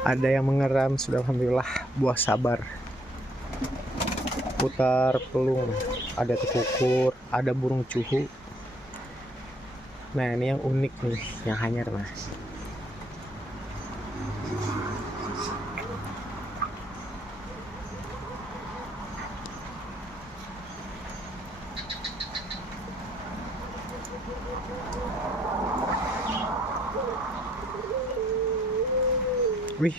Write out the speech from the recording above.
Ada yang mengeram, sudah alhamdulillah. Buah sabar. Putar pelung, ada tekukur, ada burung cuhu. Nah ini yang unik nih, yang hanyar mas. Wih,